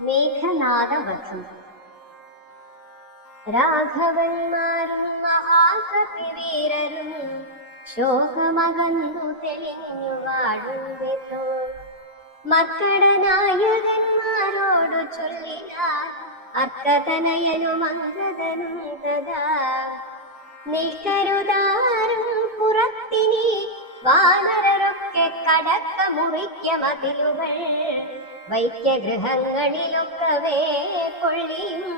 മേഘനാദവധം. രാഘവന്മാരും മഹാകപിവീരരും ശോകമകന്നു തെളിഞ്ഞു വാഴുവിധോ മക്കടനായകന്മാരോടു ചൊല്ലിനാർ അർത്ഥതനയനും അംഗദനും തഥാ. നിൽക്കരുതാരും പുറത്തിനി വാനരരൊക്കെ കടക്ക മുറിക്ക മതിലുകൾ വൈക്യഗൃഹങ്ങളിലൊക്കവേ കൊള്ളിയും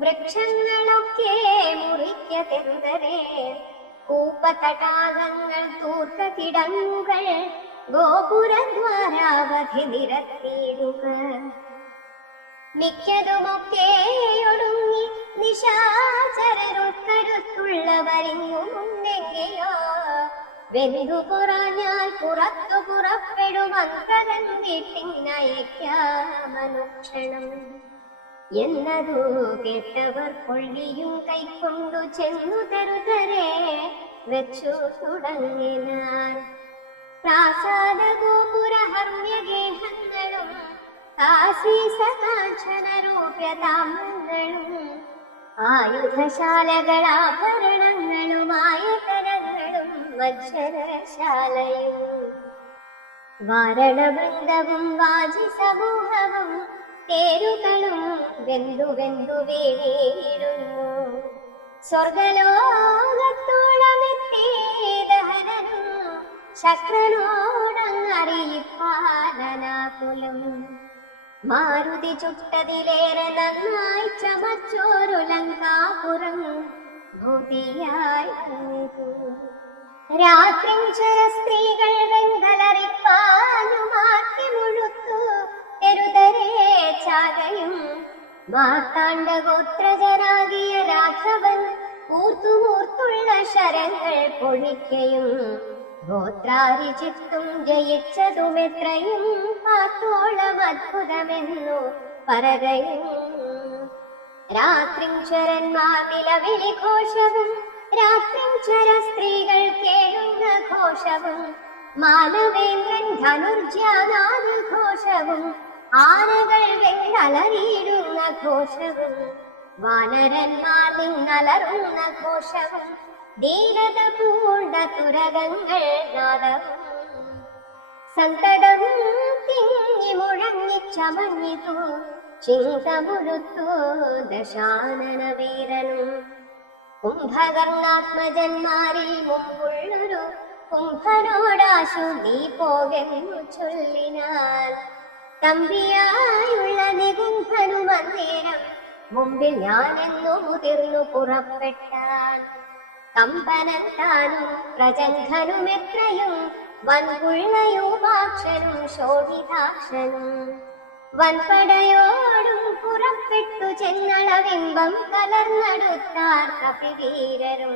വൃക്ഷങ്ങളൊക്കെ മുറിക്ക തെന്തരേ കൂപ്പതടാകങ്ങൾ തൂർക്ക കിടങ്ങുകൾ ഗോപുരദ്വാരാവധി നിരത്തിയിടുക. മിക്കതുമൊക്കെ ഒടുങ്ങി നിശാചരരുൾക്കരുത്തുള്ളവരിങ്ങുമുണ്ടെങ്കിലോ വെന്തു കുറഞ്ഞാൽ പുറത്തു പുറപ്പെടും അന്തരൻ വീട്ടിനയക്കാമനുക്ഷണം എന്നതു കേട്ടവർ കൊള്ളിയും കൈക്കൊണ്ടു ചെന്നു തരുതരെ വെച്ചു തുടങ്ങിനാൻ. പ്രാസാദ ഗോപുര ഹർമ്യഗേഹങ്ങളും കാശീസകാഞ്ചനരൂപ്യതാമങ്ങളും ആയുധശാലകളാഭരണങ്ങളുമായ തരങ്ങളും വജ്രശാലയും വാരണവൃന്ദവും വാജി സമൂഹവും തേരുകളും വെന്തു വെന്തു വീണിടുന്നു. സ്വർഗലോകത്തോളമെത്തി ദഹനനും ശക്രനോടങ്ങറിയിപ്പാലനാകുലം. മാരുതി ചുട്ടതിലേറെ നന്നായി ചമച്ചോരു ലങ്കാപുരം ഭൂതിയായി. രാത്രിഞ്ചര സ്ത്രീകൾ വെങ്കലറിപ്പാനുമാക്കി മുഴുത്തു തെരുതരേ ചാകയും മാർത്താണ്ഡഗോത്രജനാകിയ രാഘവൻ ഊർത്തുമൂർത്തുള്ള ശരങ്ങൾ പൊഴിക്കയും ഗോത്രാരിചിത്തും ജയിച്ചതുമെത്രയും പാത്തോളം അത്ഭുതമെന്നു പറകയും. രാത്രിഞ്ചരന്മാർ നിലവിളി ഘോഷവും രാത്രിഞ്ചര സ്ത്രീകൾ കേഴുന്ന ഘോഷവും മാനവേന്ദ്രൻ ധനുർജാനാദ് ഘോഷവും ആനകൾ വെങ്കലറിയിടുന്ന ഘോഷവും വാനരന്മാർ നിന്നലറുന്ന ഘോഷവും ധീരത പൂണ്ട തുരകങ്ങൾ നാദവും സന്തതം തിങ്ങി മുഴങ്ങി ചമഞ്ഞിതു ചിന്തമുഴുത്തു ദശാനന വീരനും. കുംഭകർണാത്മജന്മാരിൽ മുമ്പുള്ളൊരു കുംഭനോടാശു നീ പോകെന്നു ചൊല്ലിനാൻ. തമ്പിയായുള്ള നികുംഭനു മന്ദിരം മുമ്പിൽ ഞാനെന്നു മുതിർന്നു പുറപ്പെട്ടാൻ. കമ്പനൻ താനും പ്രജംഘനുമെത്രയും വൻപുള്ളയൂപാക്ഷനും ശോഭിതാക്ഷനും വൻപടയോടും പുറപ്പെട്ടു ചെന്നളവിംബം കലർന്നടുത്താർ കപിവീരരും.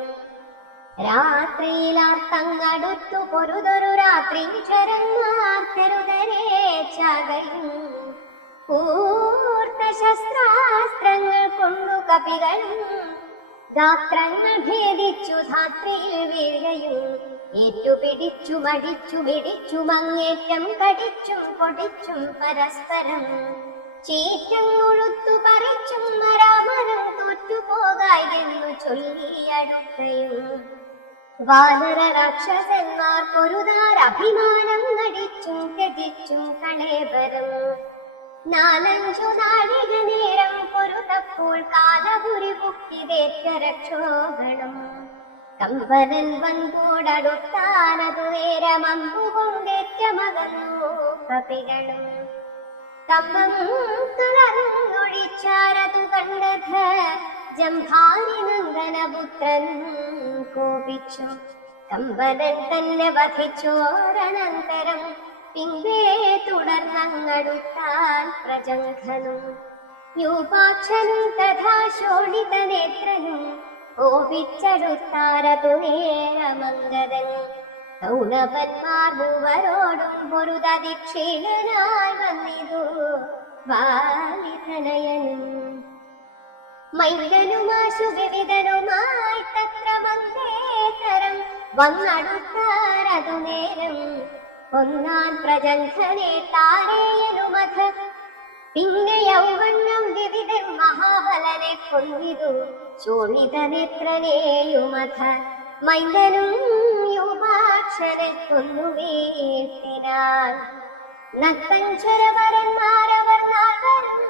രാത്രിയിലാർത്തങ്ങടുത്തു പൊരുതൊരു രാത്രിഞ്ചരന്മാർ തെരുതരേ ചാകയും കൂർത്ത ശസ്ത്രാസ്ത്രങ്ങൾ കൊണ്ടു കപികളും ഗാത്രങ്ങൾ ഭേദിച്ചു ധാത്രിയിൽ വീഴുകയും ഏറ്റുപിടിച്ചു മടിച്ചു മിടിച്ചു മങ്ങേറ്റം കടിച്ചും പൊടിച്ചും പരസ്പരം ചീറ്റം മുഴുത്തു പറിച്ചും മരാമരം തോറ്റുപോകായെന്നു ചൊല്ലിയടുക്കയും. വാനര രാക്ഷസന്മാർ പൊരുതാരഭിമാനം നടിച്ചും ത്യജിച്ചും കളേബരം നാലഞ്ചു നാഴിക നേരം പൊരുതപ്പോൾ കാലപുരി പുക്കിതേറ്റ രക്ഷോഗണം. കമ്പനൻ വൻകൂടടുത്താനതു നേരമമ്പുകൊണ്ടേറ്റ മകന്നു കപികളും. കമ്പം തുളർന്നൊഴിച്ചാരതു കണ്ടത് ജംഭാരി നന്ദനപുത്രൻ കോപിച്ചു. കമ്പനൻ തന്നെ വധിച്ചോരനന്തരം പിമ്പേ തുടർന്നങ്ങടുത്താൻ പ്രജംഘനും. യൂപാക്ഷനും തഥാ ശോണിതനേത്രനും കോപിച്ചടുത്താരതു നേരമംഗതൻ. കൗണവന്മാർ മൂവരോടും പൊരുതതിക്ഷീണനായി വന്നിതു വാലിതനയനും. മൈരനുമാശു വിവിധനുമായി തത്ര മന്ദേതരം വന്നടുത്താരതു നേരം. ഒന്നാൻ പ്രജംഘനെ താരേയനുമധ പിന്നെ യൗവണ്ണം വിവിധൻ മഹാബലനെ കൊന്നിതു ശോണിത നേത്രനെയുമഥ മൈന്ദനും യുവാക്ഷനെ കൊന്നു വീഴ്ത്തിനാൻ നക്തഞ്ചരവരന്മാരവർ നാൽവരും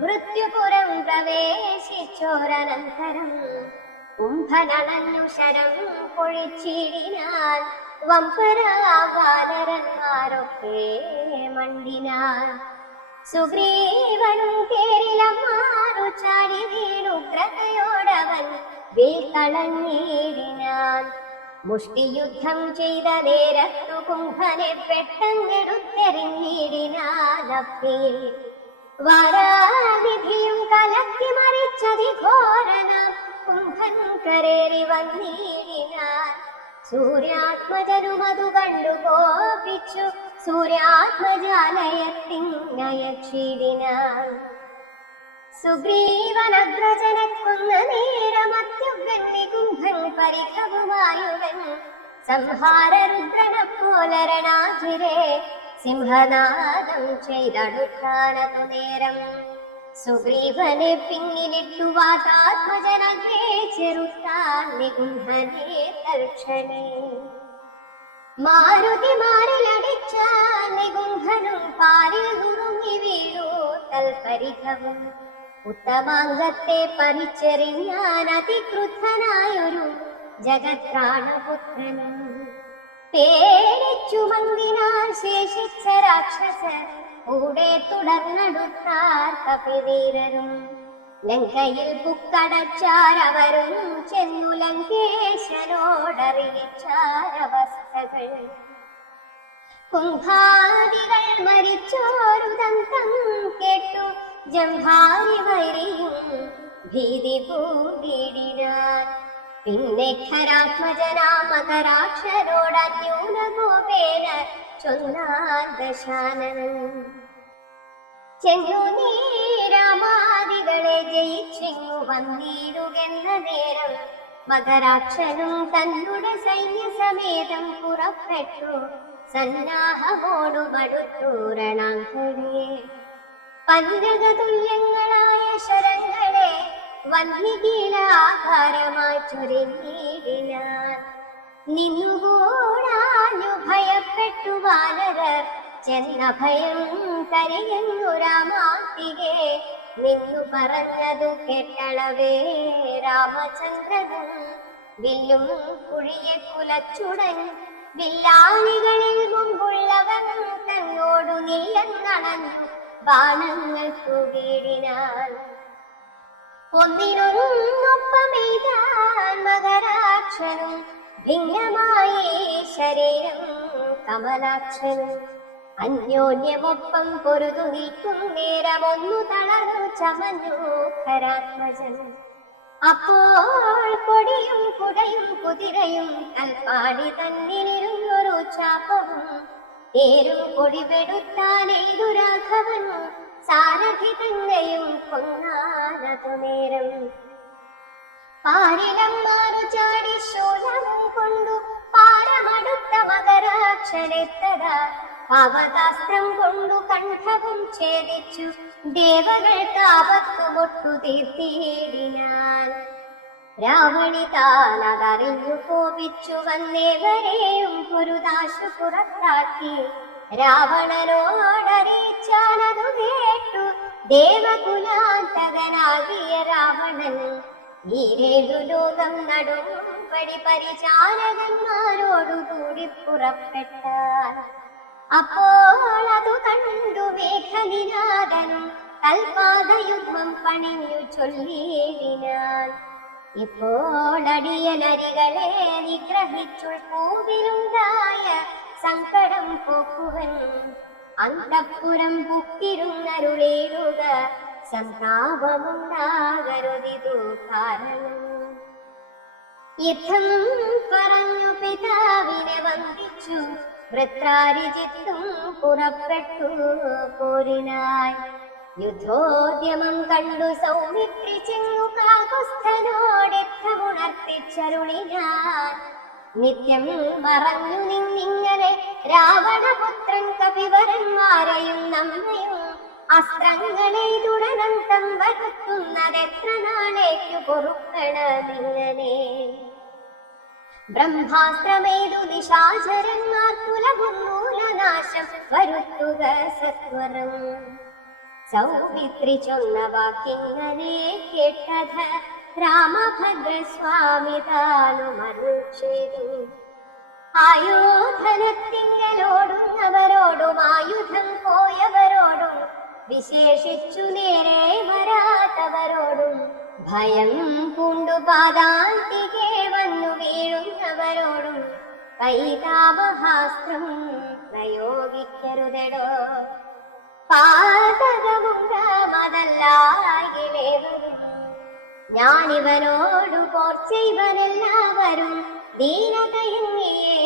മൃത്യുപുരം പ്രവേശിച്ചോരനന്തരം കുംഭനണഞ്ഞു ശരം പൊഴിച്ചിടിനാൻ വംപരാവാനരന്മാരൊക്കെ മണ്ടിനാൻ സുഗ്രീവനും തേരിലമാറു ചാടി വീണുഗ്രതയോടവൻ വീഴ്ത്തളഞ്ഞിടിനാൻ മുഷ്ടിയുദ്ധം ചെയ്ത നേരത്തു കുംഭനെ പെട്ടെന്നെടുത്തെറിഞ്ഞിടിനാനപ്പിൽ വാരാനിധിയും കലക്കി മറിച്ചതിഘോരനാം കുംഭൻ കരേറി വന്നിടിനാൻ സൂര്യാത്മജനും അതു കണ്ടു കോപിച്ചു സൂര്യാത്മജാലയത്തിനയച്ചിടിനാൻ സുഗ്രീവനഗ്രജനെ കൊന്ന നേരമത്യുഗ്രൻ കുംഭൻ പരിഭവമായുടൻ സംഹാര രുദ്രനപ്പോലരണാധിരെ സിംഹനാദം ചെയ്തടുത്താനതു നേരം സുഗ്രീവനെ പിന്നിലിട്ടു വാതാത്മജനഗ്രേ ചെറുത്താൻ നികുംഭനെ തൽക്ഷണേ മാരുതി മാറിലടിച്ചാൻ നികുംഭനും പാലിൽ നുറുങ്ങി വീഴൂ തൽപരിഭവം ഉത്തമാംഗത്തെ പറിച്ചെറിഞ്ഞാൻ അതിക്രുദ്ധനായൊരു ജഗത്രാണപുത്രനും പേടിച്ചു മന്ദിനാൽ ശേഷിച്ച രാക്ഷസർ കൂടെ തുടർന്നടുത്താർ കപിവീരരും ലങ്കയിൽ പുക്കടച്ചാരവരും ചെന്നു ലങ്കേശനോടറിയിച്ചാരവസ്ഥകൾ കുംഭാദികൾ മരിച്ചോരു ദന്തം കേട്ടു ജംഭാരി വൈരിയും ഭീതി പൂണ്ടിടിനാൻ പിന്നെ ഖരാത്മജനാമകരാക്ഷരോടന്യൂനഗോപേന ചൊന്നാൻ ദശാനനൻ ചെന്നു നീ രാമാദികളെ ജയിച്ചിങ്ങു വന്നിടുകെന്ന നേരം മകരാക്ഷനും തന്നുടെ സൈന്യസമേതം പുറപ്പെട്ടു സന്നാഹമോടുമടുത്തു രണാങ്കരെ പഞ്ചകതുല്യങ്ങളായ ശരങ്ങളെ വന്യകീലാകാരമായി ചൊരിഞ്ഞിടിനാൻ നിന്നുകൂടാഞ്ഞു ഭയപ്പെട്ടു വാനരർ ചെന്ന ഭയം കരിയുന്നു രാമാത്തികെ നിന്നു പറഞ്ഞതു കേട്ടളവേ രാമചന്ദ്രനും വില്ലും കുഴിയെ കുലച്ചുടൻ വില്ലാളികളിൽ മുമ്പുള്ളവൻ തന്നോടു നില്ലെന്നണഞ്ഞു ബാണങ്ങൾക്കു വീടിനാൻ ഒന്നിനൊന്നൊപ്പമെയ്താൻ മകരാക്ഷനും ഭിന്നമായി ശരീരം കമലാക്ഷനും അന്യോന്യമൊപ്പം പൊരുതു നിൽക്കും നേരമൊന്നു തളർന്നു ചമഞ്ഞു ഖരാത്മജൻ അപ്പോൾ കൊടിയും കുടയും കുതിരയും കൽപ്പാടി തന്നിലിരുന്നൊരു ചാപ്പവും തേരും കൊടിപെടുത്താനെയ്തു രാഘവനും സാരഥി തന്നെയും കൊന്നാനതു നേരം പാരിലമ്മാറു ചാടി ശൂലവും കൊണ്ടു പാരമടുത്ത മകരാക്ഷനെത്തട അവതാസ്ത്രം കൊണ്ടു കണ്ഠവും ഛേദിച്ചു ദേവകൾ താപത്തുമൊട്ടു തീർത്തിയിടിനാൻ രാവണി താൻ അതറിഞ്ഞു കോപിച്ചു വന്നേവരെയും പുരുദാശു പുറത്താക്കി രാവണനോടറിയിച്ചാനതു കേട്ടു ദേവകുലാന്തകനാകിയ രാവണൻ ഈരേഴു ലോകം നടുമ്പടി പരിചാരകന്മാരോടുകൂടി പുറപ്പെട്ടാൻ അപ്പോൾ അതു കണ്ടു മേഘനിനാഥനും കൽപാദയുഗ്മം പണിഞ്ഞു ചൊല്ലിയിടിനാൻ ഇപ്പോൾ അടിയനരികളെ നിഗ്രഹിച്ചുൾ പൂവിലുണ്ടായ സങ്കടം പോക്കുവൻ അന്തഃപുരം പുക്കിരുന്നരുളേടുക സന്താപമുണ്ടാകരുതിതു കാരണം യുദ്ധം പറഞ്ഞു പിതാവിനെ വന്ദിച്ചു വൃത്രാരിജിത്തും പുറപ്പെട്ടു പോരിനായി യുദ്ധോദ്യമം കണ്ടു സൗമിത്രി ചെന്നു കാകുസ്ഥനോടെത്തമുണർത്തിച്ചരുളിനാൻ നിത്യം പറഞ്ഞു നിന്നിങ്ങനെ രാവണപുത്രൻ കപിവരന്മാരെയും നമ്മയും അസ്ത്രങ്ങളെ തുടരന്തം വരുത്തുന്നതെത്ര നാളേക്കു പൊറുക്കണമിങ്ങനെ. ബ്രഹ്മാസ്ത്രമേതു നിശാചരന്മാർ കുലവും മൂലനാശം വരുത്തുക സത്വരം. സൗമിത്രി ചൊന്ന വാക്കിങ്ങനെ കേട്ടത് രാമഭദ്രസ്വാമി താനുമരുൾ ചെയ്തു. ആയോധനത്തിങ്കലോടുന്നവരോടും ആയുധം പോയവരോടും വിശേഷിച്ചു നേരെ വരാത്തവരോടും ഭയം പൂണ്ടു പാതാന്തികെ വന്നു വീഴുന്നവരോടും കൈതാപഹാസ്ത്രം പ്രയോഗിക്കരുതെടോ. പാതകമുണ്ടമതല്ലാകിലേവരും ഞാനിവനോടു പോർ ചെയ്വനെല്ലാവരും ദീനതയെന്നിയെ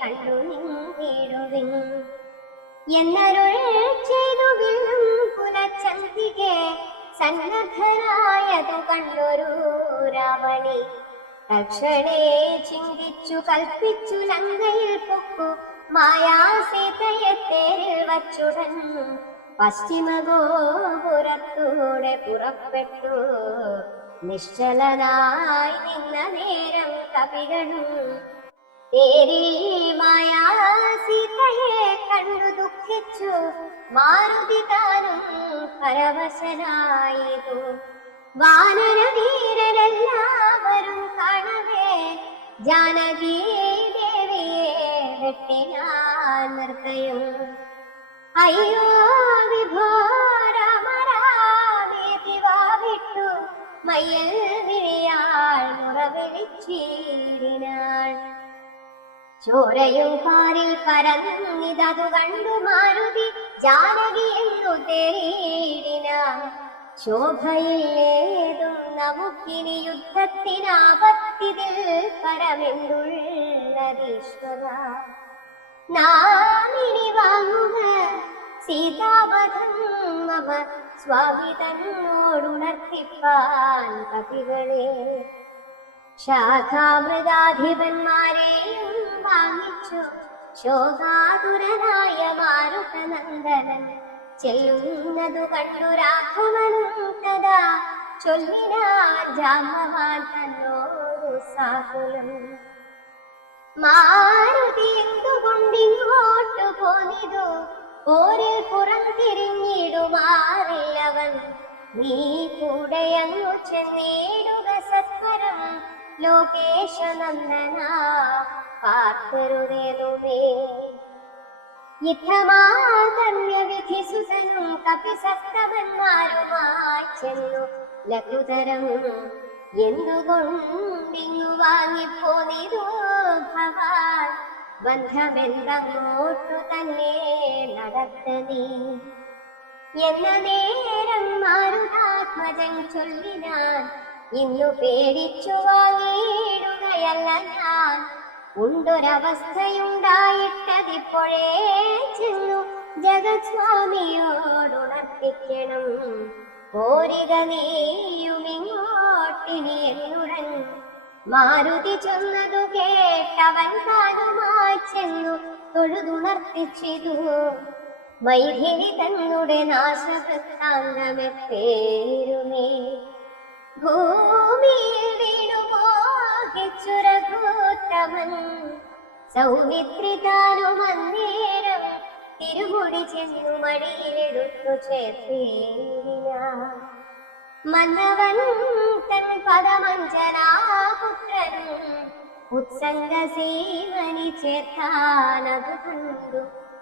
കണ്ടു നിന്നിടുവിൻ എന്നരുൾ ചെയ്തു. വീണ്ടും പുലച്ചന്തികെ സന്നദ്ധരായതു കണ്ടൊരു രാവണി തക്ഷണേ ചിന്തിച്ചു കൽപ്പിച്ചു ലങ്കയിൽ പൊക്കു മായാസീതയെ തേരിൽ വച്ചുടൻ പശ്ചിമഗോപുരത്തൂടെ പുറപ്പെട്ടു. നിശ്ചലനായി നിന്ന നേരം കവികളും തേരിൽ മായാസീതയെ കണ്ടു ദുഃഖിച്ചു. മാരുതി താനും പരവശനായതു. വാനരവീരരെല്ലാവരും കാണവേ ജാനകീ ദേവിയെ വെട്ടിനാൻ നിർത്തയും. അയ്യോ വിഭോ രാമ രാമേതി വാവിട്ടു മയ്യൽ വിളിയാൾ മുറവിളിച്ചീരിനാൾ. ചോരയും പാരിൽ പരന്നിതതു കണ്ടു മാരുതി ജാനകി എന്നു തേരിനാൻ. ശോഭയില്ലേതും നമുക്കിനി യുദ്ധത്തിനാപത്തിതിൽ പരമെന്നുള്ളതീശ്വര. നാം ഇനി വാങ്ങുക സീതാവധം മമ സ്വാമി തന്നോടുണർത്തിപ്പാൻ കവികളെ. ശാഖാമൃഗാധിപന്മാരെയും വാങ്ങിച്ചു ശോകാതുരനായ മാരുതനന്ദനൻ. ചെല്ലുന്നതു കണ്ടു രാഘവനും തഥാ ചൊല്ലിനാൻ ജാമ്പവാൻ തന്നോടു സാകുലം. മാരുതി എന്തുകൊണ്ടിങ്ങോട്ടു പോന്നിതു പോരിൽ പുറംതിരിഞ്ഞിടുമാറില്ലവൻ. നീ കൂടെയങ്ങു ചെന്നിടുക സത്വരം ലോകേശനന്ദന കാത്തരുതേതുമേ. യുദ്ധമാകർണ്യ വിധിസുതനും കപിസപ്തമന്മാരുമായി ചെന്നു ലഘുതരം എന്തുകൊണ്ടിങ്ങു വാങ്ങിപ്പോന്നിതു ഭവാൻ. ബന്ധമെന്തങ്ങോട്ടു തന്നെ നടത്തനീ എന്ന നേരം മാരുതാത്മജൻ ചൊല്ലിനാൻ. ഇന്നു പേടിച്ചു വാങ്ങിയിടുകയല്ല ഞാൻ. ഉണ്ടൊരവസ്ഥയുണ്ടായിട്ടതിപ്പോഴേ ചെന്നു ജഗത്സ്വാമിയോടുണർത്തിക്കണം. പോരിക നീയുമിങ്ങോട്ടിനി എന്നുടൻ. മാരുതി ചൊന്നതു കേട്ടവൻ താനുമായി ചെന്നു തൊഴുതുണർത്തിച്ചിതു. മൈഥിലി തന്നുടെ നാശവൃത്താന്തമെപ്പേരുമേ. ഭൂമിയിൽ വീണുപോകിച്ചു രഘുത്തമൻ. സൗമിത്രി താനും അന്നേരം തിരുമുടി ചെന്നു മടിയിലെടുത്തു ചേർത്തിന. മന്നവൻ തൻ പദമഞ്ജനാപുത്രനും ഉത്സംഗസേവനി ചേർത്താനതു കണ്ടു.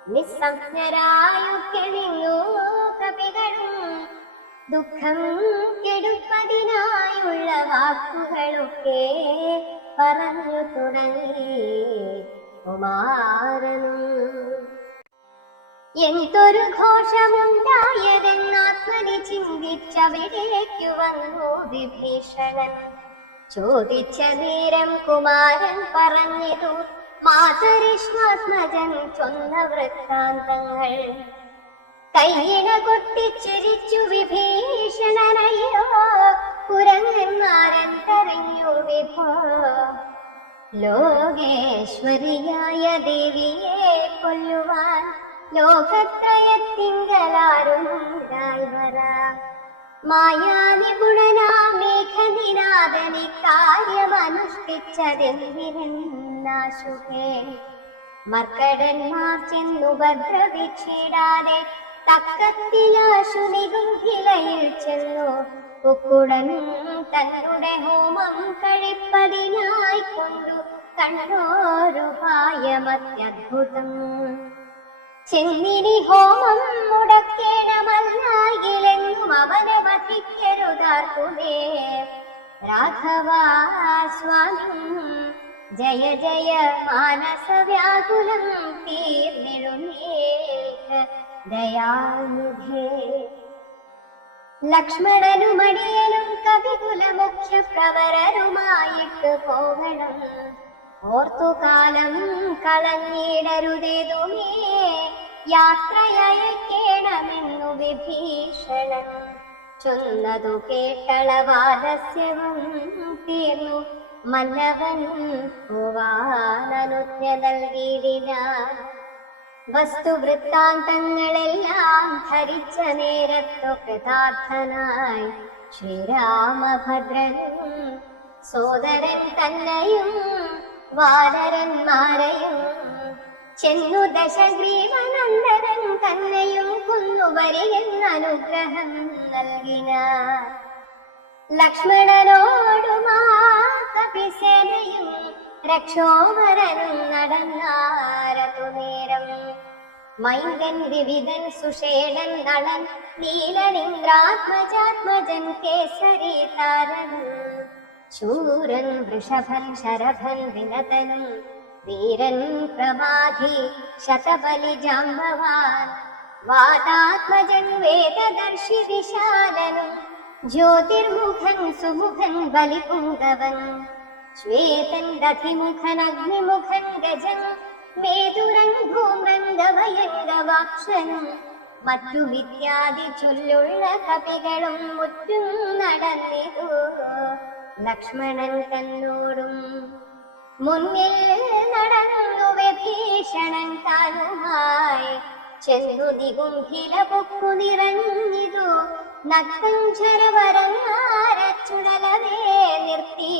നിസ്സംജ്ഞരായൊക്കെ നിന്നു കവികളും ദുഃഖം കെടുപ്പതിനായുള്ള വാക്കുകളൊക്കെ പറഞ്ഞു തുടങ്ങി കുമാരനും. എന്തൊരു ഘോഷമുണ്ടായതെന്നാത്മനി ചിന്തിച്ചവിടേക്കു വന്നു വിഭീഷണൻ. ചോദിച്ച നേരം കുമാരൻ പറഞ്ഞിതു മാതരിഷ്മാത്മജൻ ചൊന്ന വൃത്താന്തങ്ങൾ. കയ്യിണ കൊട്ടിച്ചിരിച്ചു വിഭീഷണനയ്യോ കുരങ്ങന്മാരെന്തറിഞ്ഞു വിഭോ. ലോകേശ്വരിയായ ദേവിയെ കൊല്ലുവാൻ ലോകത്രയത്തിങ്കലാരുമുണ്ടായി വരാം. മായാനിപുണനാ മേഘനിനാദനി കാര്യമനുഷ്ഠിച്ചതെന്തിനാശുകേ. മർക്കടന്മാർ ചെന്നുപദ്രവിച്ചിടാതെ തക്കത്തിലാശു നികുംഭിലയിൽ ചെന്നു കുക്കുടൻ തന്നുടെ ഹോമം കഴിപ്പതിനായി കൊണ്ടു കണ്ടോരുപായമത്യദ്ഭുതം. ചെന്നിനി ഹോമം മുടക്കേണമല്ലായിലെന്നും അവനെ വധിക്കരുതാർക്കുമേ. രാഘവാ സ്വാമി ജയ ജയ മാനസവ്യാകുലം തീർന്നിടുന്നേൽക്ക ദയാനിധേ. ലക്ഷ്മണനുമടിയനും കവികുല മുഖ്യ പ്രവരരുമായിട്ട് പോകണം. ഓർത്തുകാലം കളഞ്ഞിടരുതേതുമേ യാത്രയയക്കേണമെന്നു വിഭീഷണൻ ചൊന്നതു കേട്ടളവാദസ്യവും തീർന്നു. മന്നവൻ പോവാനനുജ്ഞ നൽകിയിടിനാൻ. വസ്തുവൃത്താന്തങ്ങളെല്ലാം ധരിച്ച നേരത്തു കൃതാർത്ഥനായി ശ്രീരാമഭദ്രനും സോദരൻ തന്നെയും വാനരന്മാരെയും ചെന്നു ദശഗ്രീവനന്ദനൻ തന്നെയും കൊന്നുവരികെന്നനുഗ്രഹം നൽകിന. ലക്ഷ്മണനോടുമാ കപിസേനയും രക്ഷോവരനും നടന്നാരതു നേരം. മൈന്ദൻ വിവിധൻ സുഷേണൻ നളൻ നീലനിന്ദ്രാത്മജാത്മജൻ കേസരി താരൻ ശൂരൻ വൃഷഭൻ ശരഭൻ വിനതനും വീരൻ പ്രമാധി ശതബലി ജാംബവാൻ വാതാത്മജൻ വേദദർശി വിശാലനും ജ്യോതിർമുഖൻ സുമുഖൻ ബലിപുങ്കവൻ ശ്വേതൻ ദധിമുഖൻ അഗ്നിമുഖൻ ഗജൻ മേതുരൻ ധൂമ്രംഗവയംഗവാക്ഷനും മറ്റു വിദ്യാദി ചൊല്ലുള്ള കവികളും മുറ്റും നടന്നിതു. ലക്ഷ്മണൻ തന്നോടും മുന്നിൽ നടന്നു വിഭീഷണൻ താനുമായി ചെന്നു ദിഗുംഭില പൊക്കു നിറഞ്ഞിതു. നക്തഞ്ചരവരങ്ങാരച്ചുടലവേ നിർത്തി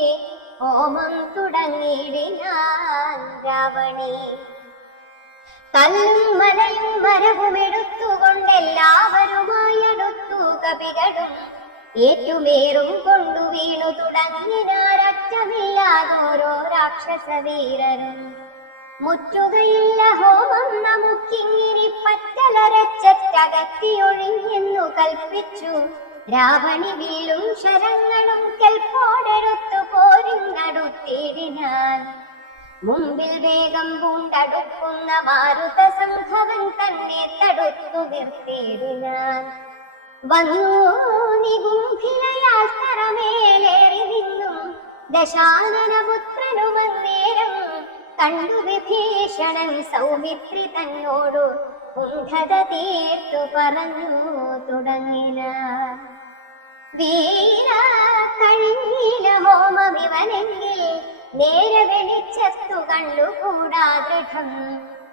ഹോമം തുടങ്ങിയിടിനാൻ രാവണി. കല്ലും മലയും മരവുമെടുത്തുകൊണ്ടെല്ലാവരുമായി അടുത്തു കവികളും ഏറ്റുമേറും കൊണ്ടു വീണു തുടങ്ങിനാരറ്റമില്ലാതോരോ രാക്ഷസവീരരും. മുറ്റുകയില്ല ഹോമം നമുക്കിങ്ങിനി പറ്റലരച്ചകറ്റിയൊഴിഞ്ഞെന്നു കൽപ്പിച്ചു. രാവണി വീലും ശരങ്ങളും കെൽപ്പോടെടുത്തു പോരിനടുത്തിടിനാൻ. മുമ്പിൽ വേഗം പൂണ്ടടുക്കുന്ന മാരുത സംഘവൻ തന്നെ തടുത്തു നിർത്തിയിടിനാൻ. വന്നു നിഗുംഭിലയാൽ തറമേലേറി നിന്നും ദശാനനപുത്രനുമന്നേരം കണ്ടു വിഭീഷണൻ സൗമിത്രി തന്നോടു കുണ്ഠത തീർത്തു പറഞ്ഞു തുടങ്ങിനാൻ. വീര കഴിഞ്ഞില ഹോമമിവനെങ്കിൽ നേരെ വെളിച്ചത്തു കണ്ടുകൂടാ ദൃഢം.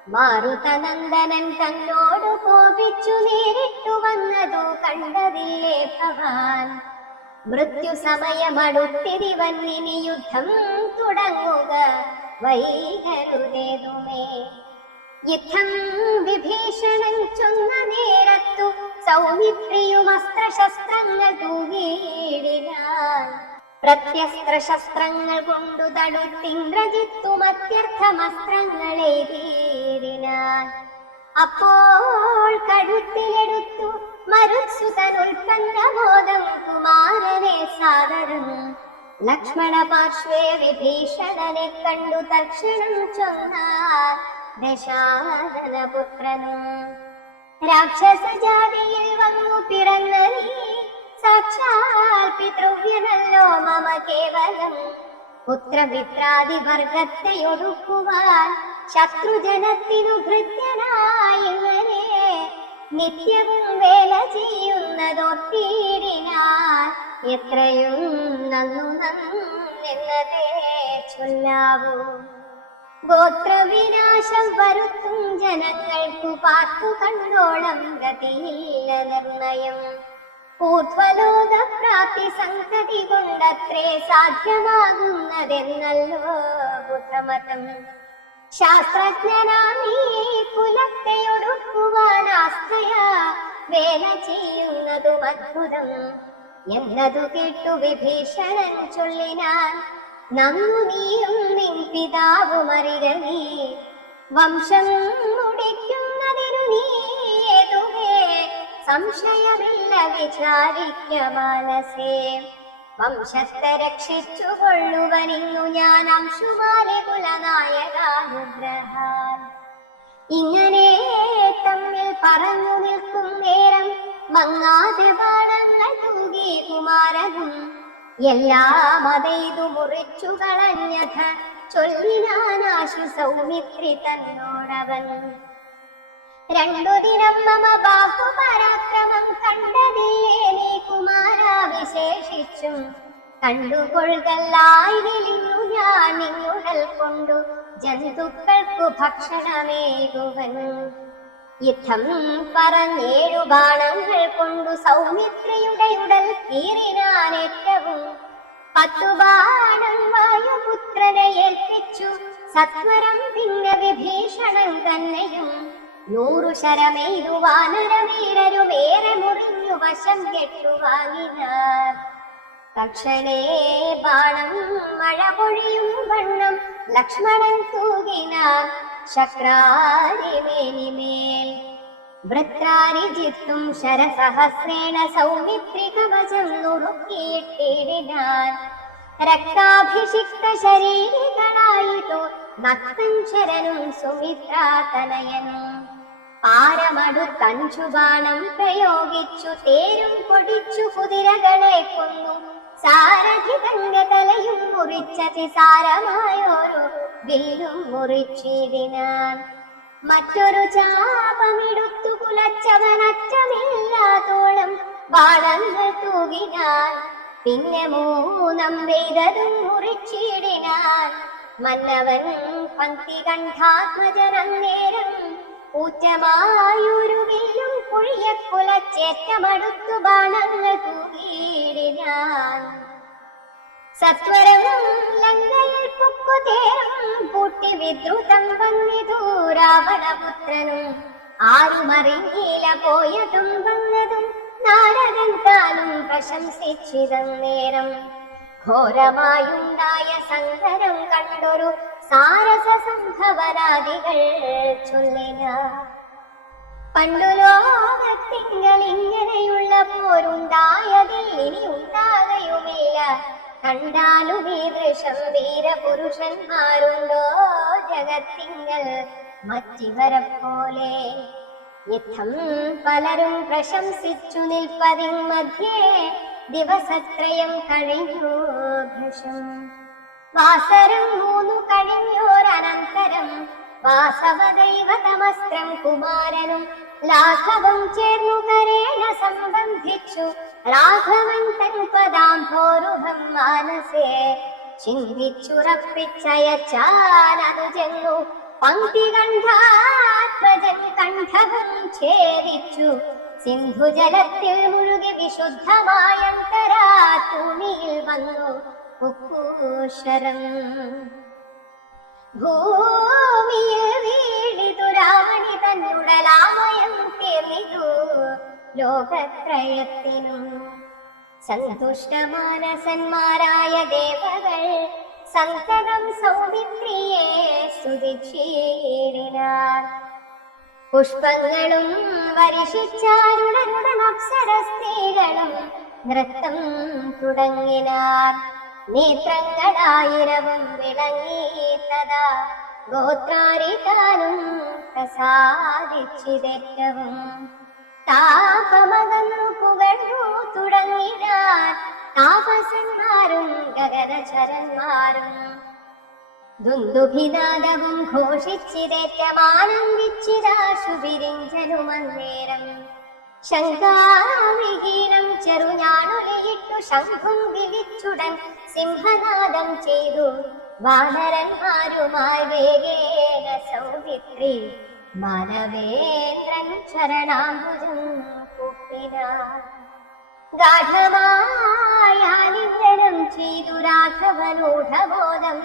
മാരുതനന്ദനൻ തന്നോടു കോപിച്ചു നേരിട്ടു വന്നതു കണ്ടതില്ലേ ഭവാൻ. മൃത്യു സമയമടുത്തിരി വന്നിനി യുദ്ധം തുടങ്ങുക വൈകരുതേതുമേ. യുദ്ധം വിഭീഷണൻ ചൊന്ന നേരത്തു സൗമിത്രിയും അസ്ത്രശസ്ത്രങ്ങൾ തൂകിയിടിനാൻ. പ്രത്യസ്ത്രശസ്ത്രങ്ങൾ കൊണ്ടു തടുത്തിന്ദ്രജിത്തും അത്യർത്ഥമസ്ത്രങ്ങളെ തീരിനാൻ. അപ്പോൾ കഴുത്തിലെടുത്തു മരുത്സുതൻ ഉൽപ്പന്നബോധം കുമാരനെ സാദരം. ലക്ഷ്മണ പാർശ്വേ വിഭീഷണനെ കണ്ടു തൽക്ഷണം ചൊന്നാർ ദശാനനപുത്രനും. രാക്ഷസജാതിയിൽ വന്നു പിറന്ന നീ സാക്ഷാൽ പിതൃവ്യനല്ലോ മമ കേവലം. പുത്രമിത്രാദിവർഗത്തെ ഒടുക്കുവാൻ ശത്രുജനത്തിനു ഭൃത്യനായിങ്ങനെ നിത്യവും വേല ചെയ്യുന്നതോർത്തിടിനാൽ എത്രയും നന്നു നന്നതേ ചൊല്ലാവൂ. ഗോത്രവിനാശം വരുത്തും ജനങ്ങൾക്കു പാർത്തു കണ്ടോളം ഗതിയില്ല നിർണയം. ഊർധ്വലോക പ്രാപ്തി സംഗതി കൊണ്ടത്രേ സാധ്യമാകുന്നതെന്നല്ലോ ബുദ്ധമതം. ശാസ്ത്രജ്ഞനാമീ കുലത്തെ ഒടുക്കുവാൻ ആസ്ഥയാ വേല ചെയ്യുന്നതും അത്ഭുതം എന്നതു കേട്ടു വിഭീഷണൻ ചൊല്ലിനാൻ, നന്നു നീയും നിൻ പിതാവും അറിക നീ, വംശം മുടിക്കുന്നതിനു നീ ഏതുവേ സംശയമില്ല വിചാരിക്ക മാനസേ. വംശത്തെ രക്ഷിച്ചു കൊള്ളുവനിന്നു ഞാൻ അംശുമാലെ കുലനായകാനുഗ്രഹാൻ. ഇങ്ങനെ തമ്മിൽ പറഞ്ഞു നിൽക്കും നേരം മങ്ങാതെ ബാണങ്ങൾ തൂകി കുമാരനും എല്ലാം അതേതു മുറിച്ചു കളഞ്ഞഥ ചൊല്ലിനാനാശു സൗമിത്രി തന്നോടവൻ. രണ്ടു ദിനം മമ ബാഹുപരാക്രമം കണ്ടതില്ലേ നീ കുമാര വിശേഷിച്ചും, കണ്ടുകൊള്ളുകല്ലായി വിളിഞ്ഞു ഞാൻ നിന്നുടൽ കൊണ്ടു ജന്തുക്കൾക്കു ഭക്ഷണമേകുവൻ. യുദ്ധം പറഞ്ഞേഴു ബാണങ്ങൾ കൊണ്ടു സൗമിത്രിയുടെ ഉടൽ കീറിനാൻ ഏറ്റവും. 10 ബാണം വായുപുത്രനെ ഏൽപ്പിച്ചു സത്വരം പിന്നെ വിഭീഷണൻ തന്നെയും. 100 ശരമെയ്തു വാനരവീരരുമേറെ മുറിഞ്ഞു വശം കെട്ടുവാങ്ങിനാർ. തക്ഷണേ ബാണം മഴ പൊഴിയും വണ്ണം ലക്ഷ്മണൻ തൂകിനാർ ശക്രാരിമേനിമേൽ. വൃത്രാരിജിത്തും ശരസഹസ്രേണ സൗമിത്രി കവചം നുറുക്കിയിട്ടിടിനാൻ. രക്താഭിഷിക്ത ശരീരികളായിതു നക്തൻ ശരനും സുമിത്രാതനയനും. പാരമടുത്തഞ്ചുബാണം പ്രയോഗിച്ചു തേരും പൊടിച്ചു കുതിരകളെ കൊന്നു. സാരഥി തന്റെ തലയും മുറിച്ചതി സാരമായോരു വില്ലും മുറിച്ചിടിനാൻ. മറ്റൊരു ചാപമെടുത്തു കുലച്ചവനറ്റമില്ലാത്തോളം ബാണങ്ങൾ തൂകിനാൻ. പിന്നെ 3 വെയ്തതും മുറിച്ചിടിനാൻ. മന്നവൻ പങ്ക്തി കണ്ഠാത്മജനന്നേരം ഊറ്റമായൊരു വില്ലും കുഴിയ കുലച്ചേറ്റമടുത്തു ബാണങ്ങൾ തൂകിയിടിനാൻ. സത്വരം ലങ്കയിൽ പൊക്കുതേരം പൂട്ടി വിദ്രുതം വന്നിതു രാവണപുത്രനും. ആരുമറിഞ്ഞില്ല പോയതും വന്നതും നാരദൻ താനും പ്രശംസിച്ചിതം നേരം. ഘോരമായുണ്ടായ സങ്കരം കണ്ടൊരു സാരസ സംഭവനാദികൾ ചൊല്ലിന. പണ്ടു ലോകത്തിങ്കൾ ഇങ്ങനെയുള്ള പോരുണ്ടായതിൽ ഇനി ഉണ്ടാകയുമില്ല. കണ്ടാലും ഈ ദൃശം വീരപുരുഷന്മാരുണ്ടോ ജഗത്തിങ്കൽ മറ്റിവരെ പോലെ. യുദ്ധം പലരും പ്രശംസിച്ചു നിൽപ്പതിൻ മധ്യേ ദിവസത്രയം കഴിഞ്ഞു ഭൃശം. വാസരം 3 കഴിഞ്ഞോരനന്തരം വാസവദൈവതമസ്ത്രം കുമാരനും ലാഘവം ചേർന്നു കരേണ സംബന്ധിച്ചു. രാഘവൻ തൻ പദാംഭോരുഹം മാനസേ ചിന്തിച്ചുറപ്പിച്ചയച്ചാനതു ചെന്നു. പങ്ക്തി കണ്ഠാത്മജൻ കണ്ഠകം ഛേദിച്ചു. സിന്ധുജലത്തിൽ മുഴുകി വിശുദ്ധമായന്തരാ തുണിയിൽ വന്നു കുക്കൂശരം. ഭൂമിയിൽ വീണിതു രാവണി തന്നുടലാമയം തീർന്നിതു ലോകത്രയത്തിനും. സന്തുഷ്ടമാനസന്മാരായ ദേവകൾ സന്തതം സൗമിത്രിയെ സ്തുതിച്ചിടിനാർ. പുഷ്പങ്ങളും വരിഷിച്ചാരുടനുടൻ അപ്സര സ്ത്രീകളും നൃത്തം തുടങ്ങിനാർ. നേത്രങ്ങളായിരവും വിളങ്ങിത്തതാ ഗോത്രാരിതാനും പ്രസാദിച്ചിതേറ്റവും. താപമകന്നു പുകഴു തുടങ്ങിനാർ താപസന്മാരും ഗഗനചരന്മാരും. ദുന്ദുഭിനാദവും ഘോഷിച്ചിതേറ്റമാനന്ദിച്ചിതാശു വിരിഞ്ചനുമന്നേരം. ശങ്കാവിഹീനം ചെറുഞാണുലയിട്ടു ശംഖും വിളിച്ചുടൻ സിംഹനാദം ചെയ്തു വാനരന്മാരുമായി വേഗേന സൗമിത്രി മാനവേന്ദ്രൻ ശരണാംബുജം കുപ്പിനാൻ. ഗാഠമായാലിംഗനം ചെയ്തു രാഘവനൂഢബോധം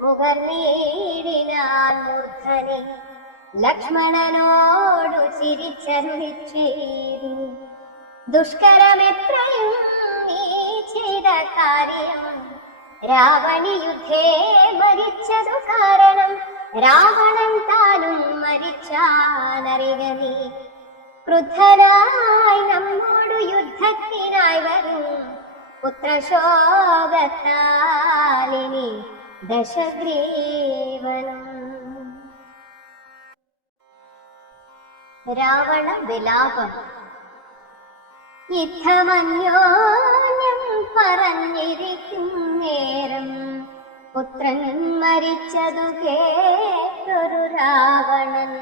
മുകർന്നീടിനാൻ മൂർധനെ. ലക്ഷ്മണനോടു ചിരിച്ചരുളി ചെയ്തു, ദുഷ്കരമെത്രയും നീ ചെയ്ത കാര്യം. രാവണി യുദ്ധേ മരിച്ചതു കാരണം, രാവണൻ താനും മരിച്ചാനറിക നീ. ക്രുദ്ധനായി നമ്മോടു യുദ്ധത്തിനായി വരും പുത്രശോകത്താലിനി ദശഗ്രീവനും. രാവണ വിലാപം. യുദ്ധമന്യോന്യം പറഞ്ഞിരിക്കും നേരം, പുത്രൻ മരിച്ചതു കേട്ടൊരു രാവണൻ.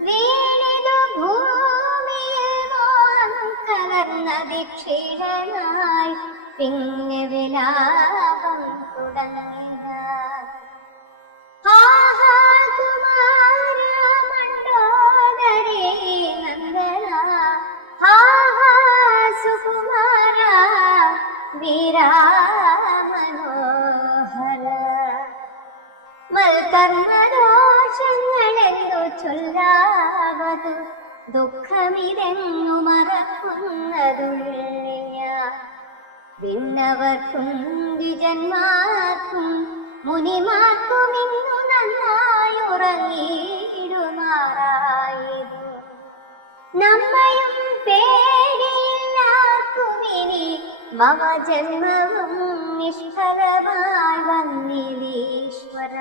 വീണിതു ഭൂമിയിൽ മോഹം കലർന്ന ദീക്ഷീണനായി പിന്നെ വിലാപം തുടങ്ങിയ. മണ്ഡോദരേ നന്ദന, സുകുമാര വീരാമനോഹര. മൽക്കർമ്മദോഷങ്ങളെന്തു ചൊല്ലാവതു, ദുഃഖമിതെങ്ങു മറക്കുന്നതുള്ളിയ. വിണ്ണവർക്കും ദ്വിജന്മാർക്കും മുനിമാർക്കും ഇന്നു നന്നായി ഉറങ്ങിയിടുമാറായതു. നമ്മയും പേടിയില്ലാർക്കുമിനി മമ ജന്മവും നിഷ്ഫലമായി വന്നിലീശ്വര.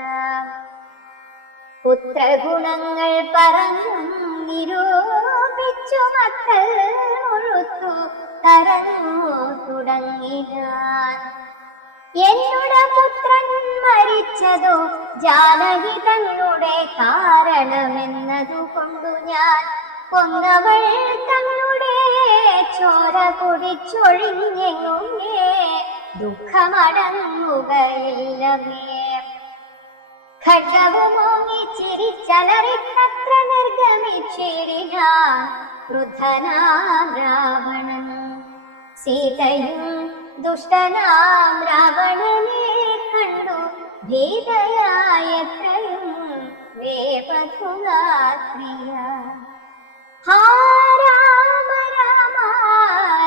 പുത്രഗുണങ്ങൾ പറഞ്ഞും നിരൂപിച്ചു മക്കൾ മുഴുത്തു തരഞ്ഞു തുടങ്ങിനാൻ. എന്നുടെ പുത്രൻ മരിച്ചതോ ജാനകി തങ്ങളുടെ കാരണമെന്നതു കൊണ്ടു ഞാൻ കൊന്നവൾ തങ്ങളുടെ ചോര കുടിച്ചൊഴിഞ്ഞെങ്ങുമേ ദുഃഖമടങ്ങുകയില്ലമേ. ഖഡ്ഗവുമോങ്ങി ചിരിച്ചലറിത്തത്ര നിർഗമിച്ചിടിനാൻ ക്രുദ്ധനാം രാവണൻ. സീതയും ദുഷ്ടനാം രാവണനെ കണ്ടു ഭീതയായത്രയും വേപധുരാത്രിയ. ഹാ രാമ രാമ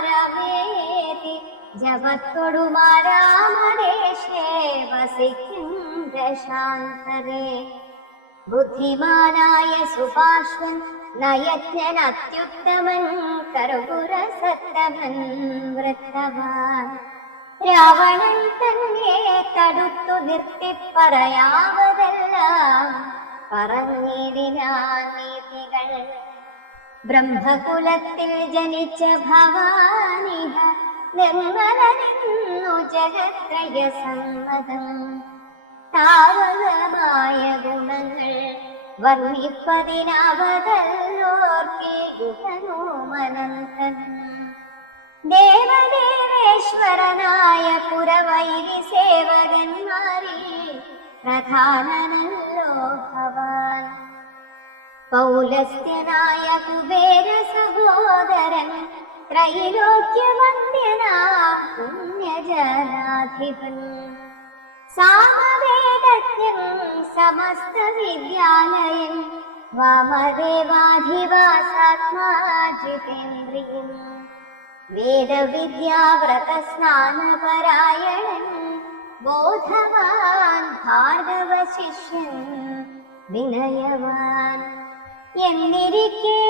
രമേതി ജപത്തൊടുമാരാമദേശേ വസിക്കും ദശാന്തരേ. ബുദ്ധിമാനായ സുപാർശ്വൻ നയജ്ഞൻ അത്യുത്തമൻ കർപ്പുരസത്തമൻ വൃത്തവാൻ. രാവണൻ തന്നെ തടുത്തു നിർത്തി പറയാവതെല്ലാം പറഞ്ഞിടിനാൻ നീതികൾ. ബ്രഹ്മകുലത്തിൽ ജനിച്ച ഭവാനിഹ നിർമ്മലനിന്നു ജഗത്രയ സമ്മതം. താവകമായ ഗുണങ്ങൾ വർണ്ണിപ്പതിനാവതല്ലോർക്കേകുഹനോമനന്തൻ. ദേവദേവേശ്വരനായ പുരവൈരി സേവകന്മാരിൽ പ്രധാനനല്ലോ ഭവാൻ. പൗലസ്ത്യനായ കുബേര സഹോദരൻ ത്രൈലോക്യവന്ദ്യനാം പുണ്യജനാധിപൻ. സാമവേദജ്ഞൻ സമസ്ത വിദ്യാലയൻ വാമദേവാധിവാസാത്മാജിതേന്ദ്രിയൻ. വേദവിദ്യാവ്രതസ്നാനപരായണൻ ബോധവാൻ ഭാർഗവ ശിഷ്യൻ വിനയവാൻ. എന്നിരിക്കെ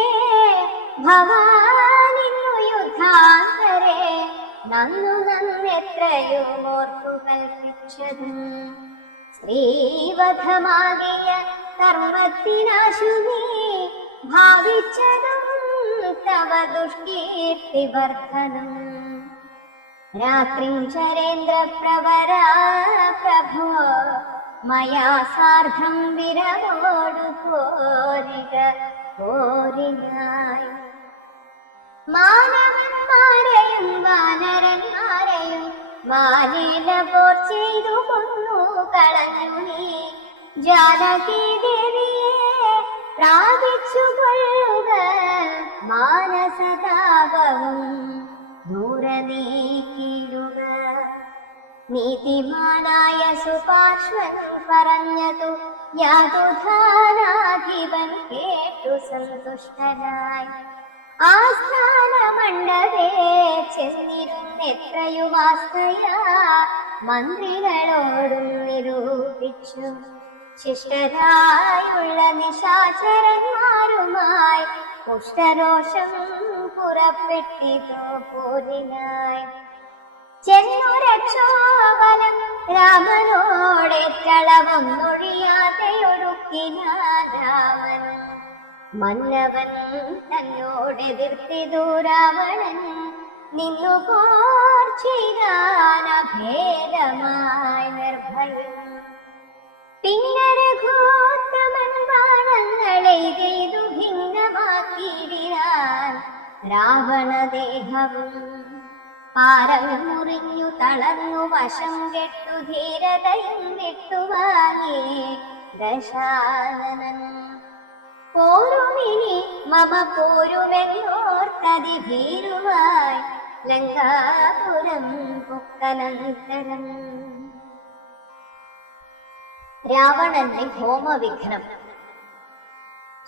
ഭവാനിന്നു യുദ്ധാന്തരെ നന്നു നന്നെത്രയും ഓർത്തു കൽപ്പിച്ചതും. സ്ത്രീവധമാകിയ കർമ്മത്തിനാശു നീ ഭാവിച്ചതും തവ ദുഷ്കീർത്തിവർദ്ധനം. രാത്രിം ചരേന്ദ്ര പ്രവരാ പ്രഭോ മയാ സാർദ്ധം വിരവോടു പോരിനായി. മാനവന്മാരെയും വാനരന്മാരെയും മാലില പോർ ചെയ്തു കൊന്നു കളഞ്ഞു നീ ജാനകി ദേവിയെ പ്രാപിച്ചു കൊള്ളുക മാനസതാപവും ദൂരെ നീക്കിടുക. നീതിമാനായ സുപാർശ്വൻ പറഞ്ഞതു യാതുധാനാധിപൻ കേട്ടു സന്തുഷ്ടനായി. ആസ്ഥാന മണ്ഡപേ ചെന്നിരുന്നെത്രയുമാസ്തയാ മന്ത്രികളോടും നിരൂപിച്ചു. ശിഷ്ടരായുള്ള നിശാചരന്മാരുമായി കുഷ്ഠരോഷം പുറപ്പെട്ടിതോ പോരിനായി. ചെന്നു രക്ഷോബലം രാമനോടേറ്റളവൊന്നൊഴിയാതെ ഒടുക്കിനാൻ രാമൻ. മന്നവൻ തന്നോടെതിർത്തിതു രാവണൻ നിന്നു പോർ ചെയ്താൻ അഭേദമായി നിർഭയം. പിന്നെ രഘുത്തമൻ ബാണങ്ങളെ ചെയ്തു ഭിന്നമാക്കിയിടാൻ രാവണദേഹവും. പാരം മുറിഞ്ഞു തളർന്നു വശം കെട്ടു ധീരതയും വിട്ടുവാങ്ങി ദശാനനൻ. പോരുമിനി മമ പോരുമെന്നോർത്തതിഭീരുവായി ലങ്കാപുരം പൊക്കനന്തരം. രാവണന്റെ ഹോമവിഘ്നം.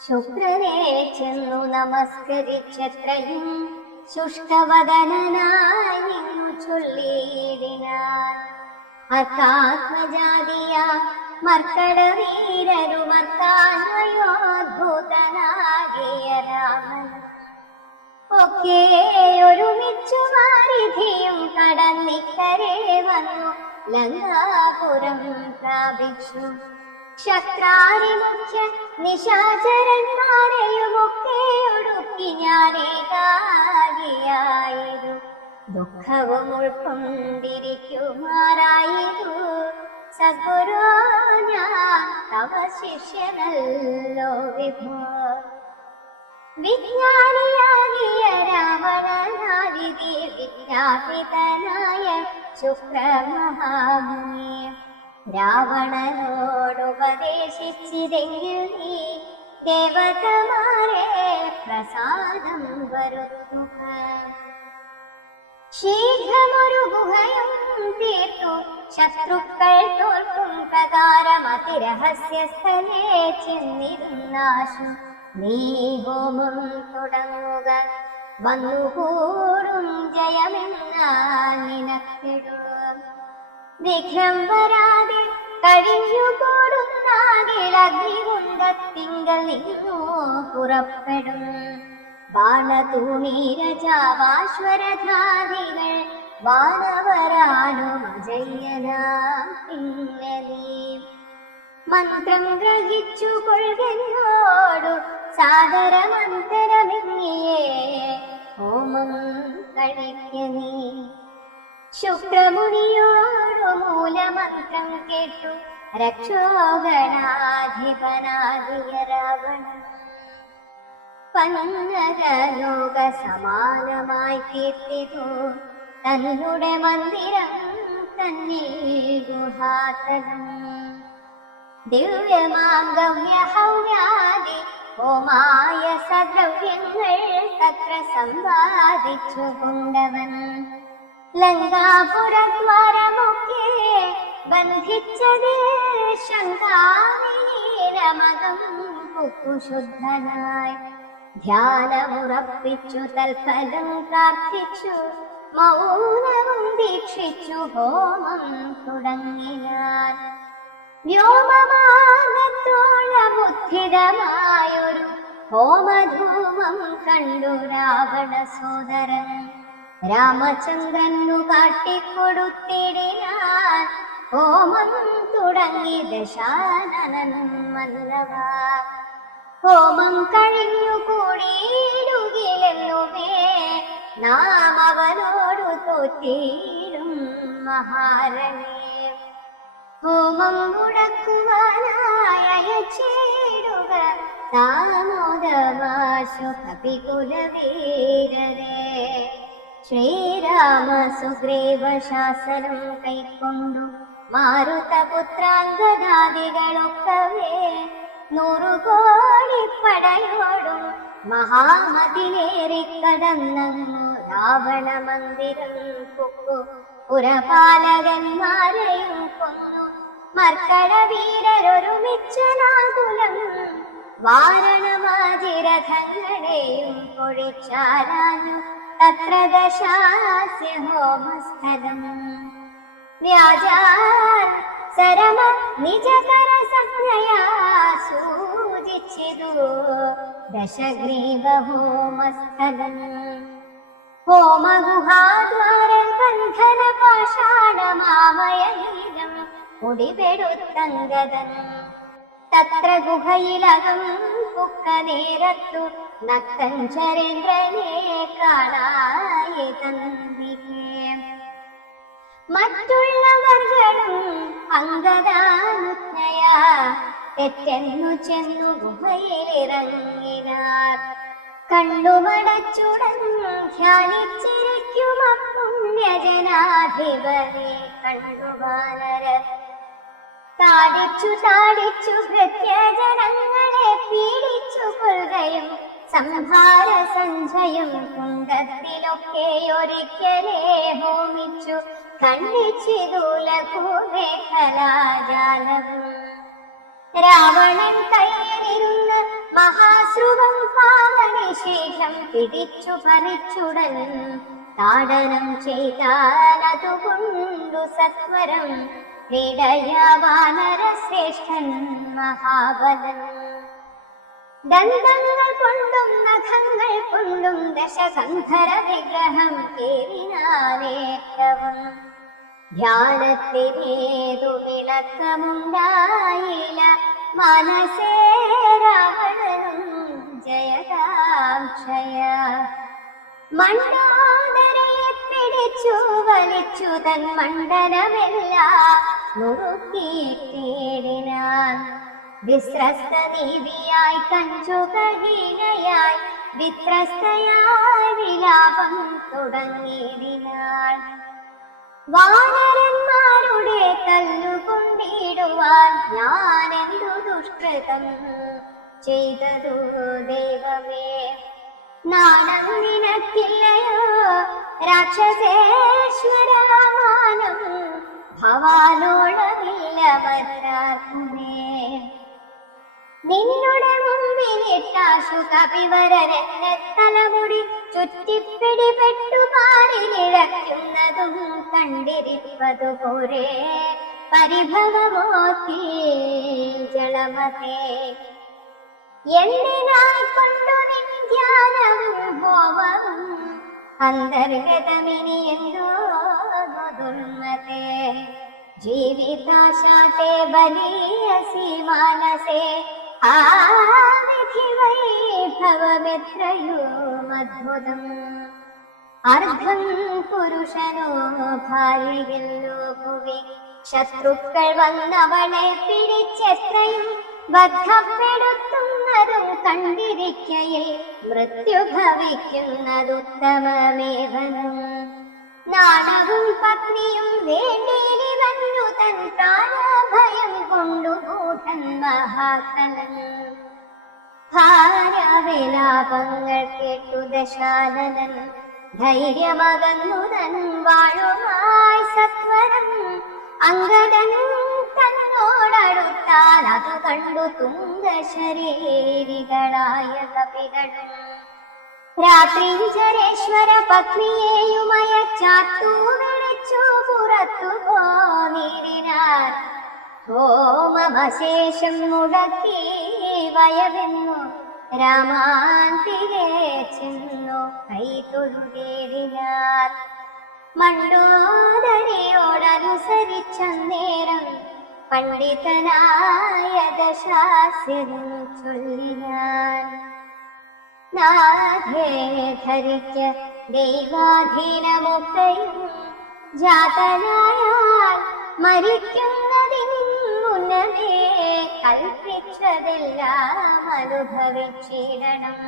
ശുക്രനെ ചെന്നു നമസ്കരിച്ചത്രയും ശുഷ്കവദനായി നിന്നു ചൊല്ലിയിടിനാൻ. അർത്ഥാത്മജാതിയ മർക്കടവീരരുമർക്കാന്വയോദ്ഭൂതനാകിയ രാമൻ. ഒക്കെ ഒരുമിച്ചു വാരിധിയും കടന്നിക്കരെ വന്നു ലങ്കാപുരം പ്രാപിച്ചു. ശക്രാരി മുഖ്യ നിശാചരന്മാരെയുമൊക്കെ ഒടുക്കി ഞാനേകാകിയായതു. ദുഃഖവും ഉൾക്കൊണ്ടിരിക്കുമാറായതു സദ്ഗുരോ ഞാൻ തവ ശിഷ്യനല്ലോ വിഭോ. വിജ്ഞാനിയാകിയ രാവണനാദിതി വിജ്ഞാപിതനായ ശുക്രമഹാമുനി രാവണനോടുപദേശിച്ചിതെങ്കിൽ നീ ദേവതമാരെ പ്രസാദം വരുത്തുക. ശീഘ്രമൊരു ഗുഹയും തീർത്തു ശത്രുക്കൾ തോൽക്കും പ്രകാരം അതിരഹസ്യ സ്ഥലേ ചെന്നിരുന്നാശു. നീ ഹോമം തുടങ്ങുക വന്നുകൂടും ജയമെന്നാൽ നിനക്കിടുക. വിഘ്നം വരാതെ കഴിഞ്ഞുകൂടുന്നാകിൽ അഗ്നികുണ്ടത്തിങ്കൽ നിന്നു പുറപ്പെടും. ബാണതൂണീരജാവാശ്വരധാദികൾ വാനവരാനും അജയ്യനാം പിന്നെ നീ. മന്ത്രം ഗ്രഹിച്ചു കൊள்കെന്നോടു സാദരമന്തരമെങ്ങിയേ ഹോമം കഴിക്ക നീ. ശുക്രമുനിയോടു മൂലമന്ത്രം കേട്ടു രക്ഷോഗണാധിപനാകിയ രാവണൻ. പന്നരലോക സമാനമായി തീർത്തിതു തന്നുടെ മന്ദിരം തന്നിൽ ഗുഹാതലം. ദിവ്യമാം ഗമ്യഹൗമ്യാദി ഹോമായ സദ്രവ്യങ്ങൾ തത്ര സമ്പാദിച്ചു കൊണ്ടവൻ. ലങ്കാപുരദ്വാരമൊക്കെ ബന്ധിച്ചതിൽ ശങ്കാമീരമകം കുശുദ്ധനായി. ധ്യാനമുറപ്പിച്ചു തൽഫലം പ്രാർത്ഥിച്ചു മൗനവും ദീക്ഷിച്ചു ഹോമം തുടങ്ങിനാൻ. വ്യോമമാർഗത്തോളമുദ്ധിതമായൊരു ഹോമധൂമം കണ്ടു രാവണ സോദരൻ. രാമചന്ദ്രനു കാട്ടിക്കൊടുത്തിടിനാൻ ഹോമം തുടങ്ങി ദശാനനൻ മന്നവ. ഹോമം കഴിഞ്ഞു കൂടിയിടുകിലെന്നുമേ നാം അവനോടു തോറ്റിടും മഹാരണേ. ഹോമം മുടക്കുവാനായി അയച്ചിടുക താമോദമാശു കപികുലവീരരെ. ശ്രീരാമ സുഗ്രീവ ശാസനം കൈക്കൊണ്ടു മാരുതപുത്രാംഗദാദികളൊക്കവേ 100 കോടി പടയോടും മഹാമതിലേറിക്കടന്നങ്ങു രാവണ മന്ദിരം പൊക്കു പുരപാലകന്മാരെയും കൊന്നു മർക്കട വീരരൊരുമിച്ചനാകുലം വാരണമാതിരഥങ്ങളെയും പൊഴിച്ചാരാഞ്ഞു തത്ര ദശാസ്യ ഹോമസ്ഥലം വ്യാജാൻ സരമ നിജകര സംജ്ഞയാ സൂചിച്ചിതു ദശഗ്രീവ ഹോമസ്ഥലം ഹോമഗുഹാദ്വാര ബന്ധന പാഷാണമാമയീരം കുടിപെടുത്തങ്കദൻ തത്ര ഗുഹയിലകം പുക്ക നേരത്തു നക്തൻ ചരേന്ദ്രനെ കാണായി തന്തികേ മറ്റുള്ളവർകളും അംഗദാനുജ്ഞയാ തെറ്റെന്നു ചെന്നു ഗുഹയിലിറങ്ങിനാർ കണ്ണുമടച്ചുടൻ ധ്യാനിച്ചിരിക്കും പുണ്യജനാധിപതി കണ്ടു വാനരർ താടിച്ചു ഭൃത്യജനങ്ങളെ പീഡിച്ചു കൊൽകയും സംഹാര സഞ്ചയം കുണ്ടത്തിലൊക്കെ ഒരിക്കലേ ഹോമിച്ചു ഖണ്ഡിച്ചിതു ലഘുമേഖലാജാലവും രാവണൻ കയ്യിലിരുന്ന മഹാശ്രുവം പാവനിശേഷം പിടിച്ചു പറിച്ചുടൻ താടനം ചെയ്താലതുകൊണ്ടു സത്വരം ക്രീഡയാവാനര ശ്രേഷ്ഠൻ മഹാബലൻ ദന്തങ്ങൾ കൊണ്ടും നഖങ്ങൾ കൊണ്ടും ദശകന്ധര വിഗ്രഹം കേറിനാനേറ്റവും ധ്യാനത്തിനേതു വിളക്കമുണ്ടായില്ല മനസേ രാവണനും ജയകാംക്ഷയ മണ്ഡോദരയെ പിടിച്ചു വലിച്ചു തൻ മണ്ഡലമെല്ലാം മുറുക്കിയിട്ടേടിനാൻ വിശ്രസ്ത നീതിയായി കഞ്ചുകഹീനയായി വിത്രസ്തയായി വിലാപം തുടങ്ങിയിടിനാൾ വാനരന്മാരുടെ തല്ലുകൊണ്ടിടുവാൻ ഞാനെന്തു ദുഷ്കൃതം ചെയ്തതു ദൈവമേ നാണം നിനക്കില്ലയോ രാക്ഷസേശ്വരമാനം ഭവാനോടമില്ല മറ്റാർക്കുമേ നിന്നുടെ മുമ്പിലിട്ടാശു കപിവരനെന്നെ തലമുടി ചുറ്റിപ്പിടിപെട്ടു പാരിലിഴയ്ക്കുന്നതും കണ്ടിരിപ്പതു പോരെ പരിഭവമോത്തി ജളമതേ എന്തിനായി കൊണ്ടു നിൻ ധ്യാനവും ഹോമവും അന്തർഗതമിനി എന്തോ ദുർമതേ ജീവിതാശാത്തെ ബലീയസി മാനസേ ആ വിധി വൈഭവമെത്രയോ അദ്ഭുതം അർദ്ധം പുരുഷനോ ഭാര്യയല്ലോ ഭുവി ശത്രുക്കൾ വന്നവളെ പിടിച്ചെത്രയും ബദ്ധപ്പെടുത്തുന്നതും കണ്ടിരിക്കയിൽ മൃത്യു ഭവിക്കുന്നതുത്തമമേവനും നാണവും പത്നിയും വേണ്ടിയിനി വന്നു തൻ പ്രാണഭയം കൊണ്ടു മൂഢൻ മഹാകലൻ ഭാരവിലാപങ്ങൾ കേട്ടു ദശാനനൻ ധൈര്യമകന്നു തൻ വാഴുമായി സത്വരം അംഗദൻ തന്നോടടുത്താൽ അതു കണ്ടു തുംഗശരീരികളായ കപികളും രാത്രിഞ്ചരേശ്വര പത്നിയെയുമയച്ചാത്തു വിളിച്ചു പുറത്തു പോന്നിരിനാർ ഹോമമശേഷം മുടക്കി വയവെന്നു രാമാന്തികെ ചെന്നു കൈതൊഴുകേറിനാർ മണ്ഡോദരിയോടനുസരിച്ചന്നേരം പണ്ഡിതനായ ദശാസ്യൻ ചൊല്ലിനാൻ നാഥേ ധരിക്ക ദൈവാധീനമൊക്കെയും ജാതനായാൽ മരിക്കുന്നതിന് മുന്നമേ കൽപ്പിച്ചതെല്ലാം അനുഭവിച്ചിടണം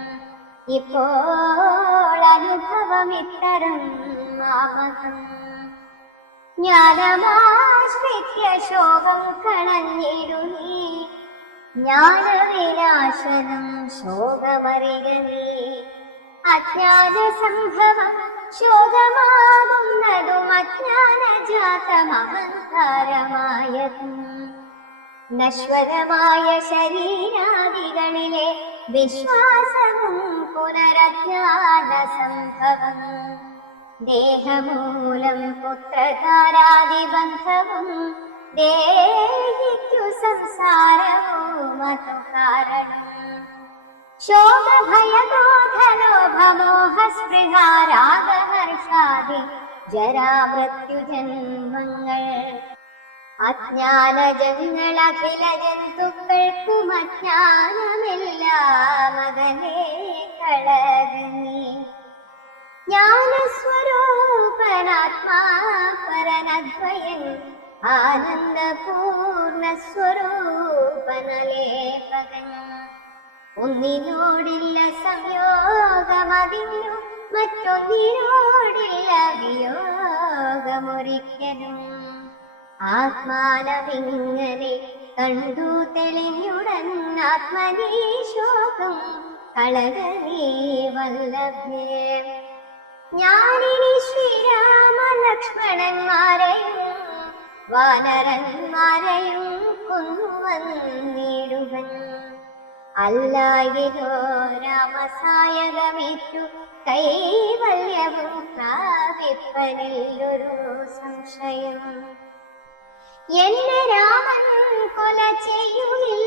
ഇപ്പോൾ അനുഭവമിത്തരം മാമകം. ജ്ഞാനമാശ്രിത്യ ശോകം കളഞ്ഞിടുന്നീ, ജ്ഞാനവിനാശനം ശോകമറിക നീ. അജ്ഞാന സംഭവം ശോകമാകുന്നതും അജ്ഞാനജാതമഹങ്കാരമായതും. നശ്വരമായ ശരീരാദികളിലെ വിശ്വാസവും പുനരജ്ഞാന സംഭവം. ദേഹമൂലം പുത്രധാരാദിബന്ധവും ദേഹിക്കു സംസാരവും അതു കാരണം. ശോകഭയക്രോധലോഭമോഹസ്പൃഹാരാഗഹർഷാദി ജരാമൃത്യുജന്മങ്ങൾ. അജ്ഞാനജങ്ങൾ അഖില ജന്തുക്കൾക്കും അജ്ഞാനമെല്ലാം അകലെ കളകനീ. ജ്ഞാനസ്വരൂപനാത്മാ പരനദ്വയൻ ആനന്ദപൂർണസ്വരൂപനലേപകൻ. ഒന്നിനോടില്ല സംയോഗമതിന്നു മറ്റൊന്നിനോടില്ല വിയോഗമൊരിക്കലും. ആത്മാനമിങ്ങനെ കണ്ടു തെളിഞ്ഞുടൻ ആത്മനീ ശോകം കളകനീ വല്ലഭേ. ഞാനിനി ശ്രീരാമ ലക്ഷ്മണന്മാരെയും വാനരന്മാരെയും കൊന്നുവന്നിടുവൻ. അല്ലായിരോ രാമസായകമേറ്റു കൈവല്യവും പ്രാപിപ്പനില്ലൊരു സംശയം. എന്നെ രാമൻ കൊല ചെയ്യുകിൽ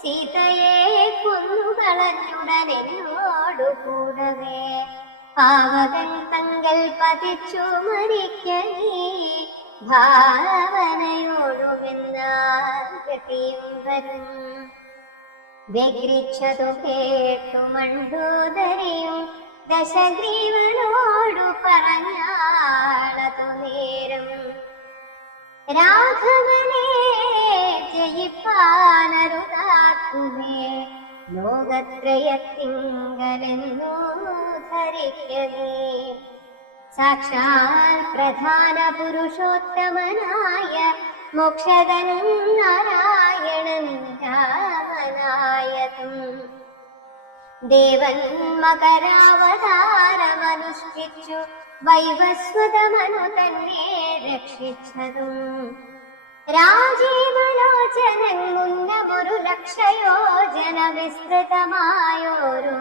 സീതയെ കൊന്നുകളഞ്ഞുടനെന്നോടു കൂടവേ. പാവകൻ തങ്ങൾ പതിച്ചു മരിക്കനീ ഭാവനയോടുമെന്നാൽ ഗതിയും വരും. വ്യഗ്രിച്ചതു കേട്ടു മണ്ഡോദരിയും ദശഗ്രീവനോടു പറഞ്ഞാളതു നേരം. രാഘവനെ ജയിപ്പാനരുതാക്കുമേ ലോകത്രയത്തിങ്കലെന്നു ധരിക്കനേ. സാക്ഷാൽ പ്രധാന പുരുഷോത്തമനായ മോക്ഷകൻ നാരായണൻ രാമനായതും. ദേവൻ മകരാവതാരമനുഷ്ഠിച്ചു വൈവസ്വതമനു തന്നെ രക്ഷിച്ചതും. രാജീവലോചനൻ മുന്നമൊരു ലക്ഷയോജന വിസ്തൃതമായോരു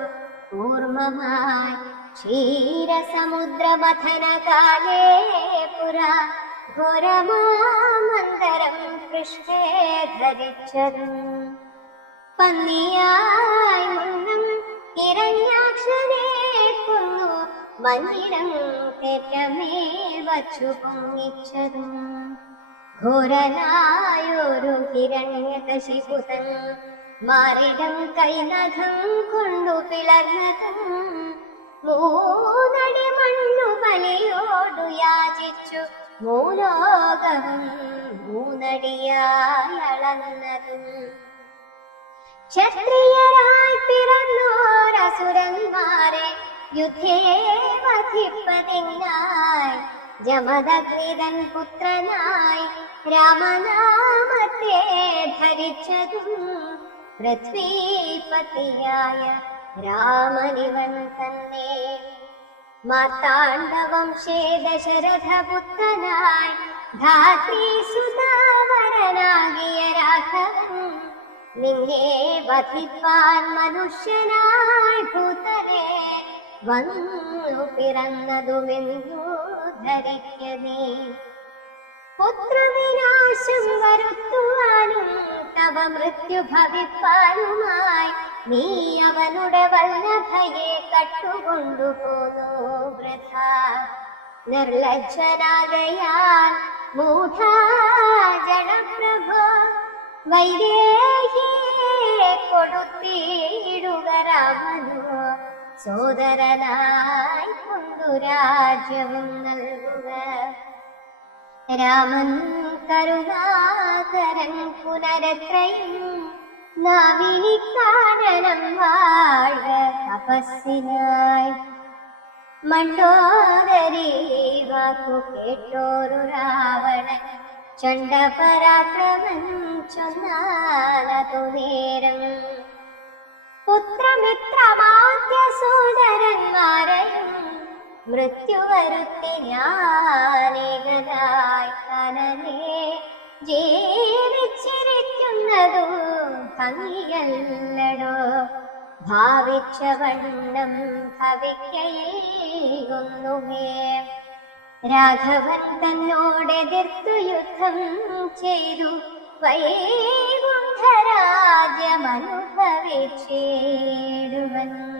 കൂർമ്മമായി ക്ഷീരസമുദ്രമഥനകാലേ പുരാ ഘോരമാമന്തരം പൃഷ്ഠേ ധരിച്ചതും. പന്നിയായി മുന്നം ഹിരണ്യാക്ഷനെ കൊന്നു മന്ദിരം തേറ്റമേൽ വച്ചു പൊങ്ങിച്ചതും. ഘോരനായൊരു ഹിരണ്യകശിപുതൻ മാറിടം കൈനഖം കൊണ്ടു പിളർന്നതും. മൂന്നടി മണ്ണു ബലിയോടു യാചിച്ചു മൂലോകവും മൂന്നടിയായി അളന്നതും. ക്ഷത്രിയരായി പിറന്നോരസുരന്മാരെ യുദ്ധേ വധിപ്പതിനായി ജമദഗ്നിതൻ പുത്രനായി രാമനാമത്തെ ധരിച്ചതും. പൃഥ്വീപതിയായ രാമനിവൻ തന്നെ. മാർത്താണ്ഡവംശേ ദശരഥപുത്രനായി ധാത്രീസുതാവരനാകിയ രാഘവൻ നിന്നെ വധിപ്പാൻ മനുഷ്യനായി ഭൂതലേ വന്നു പിറന്നതുമെന്നു ധരിക്കനേ. പുത്രവിനാശം വരുത്തുവാനും തവ മൃത്യു ഭവിപ്പാനുമായി നീ അവനുടെ വല്ലഭയെ കട്ടുകൊണ്ടുപോന്നു വൃഥാ. നിർലജ്ജനാകയാൽ മൂഢാ ജനപ്രഭോ വൈദേഹിയെ കൊടുത്തിടുക രാമനോ സോദരനായി കൊണ്ടു രാജ്യവും നൽകുക. രാമൻ കരുണാകരൻ പുനരത്രയും നാവിനി കാനനം വാഴ തപസ്സിനായി. മണ്ടോദരീ വാക്കു കേട്ടോരു രാവണൻ ചണ്ഡപരാക്രമൻ ചൊന്നാനതു നേരം. പുത്രമിത്രമാദ്യ സോദരന്മാരെയും മൃത്യു വരുത്തി ഞാനേകനായി കനനെ ജീവിച്ചിരിക്കുന്നതു ഭംഗിയല്ലടോ. ഭാവിച്ച വണ്ണം ഭവിക്കയൊന്നുമേ. രാഘവൻ തന്നോടെതിർത്തു യുദ്ധം ചെയ്തു വൈകുണ്ഠരാജ്യമനുഭവിച്ചിടുവൻ.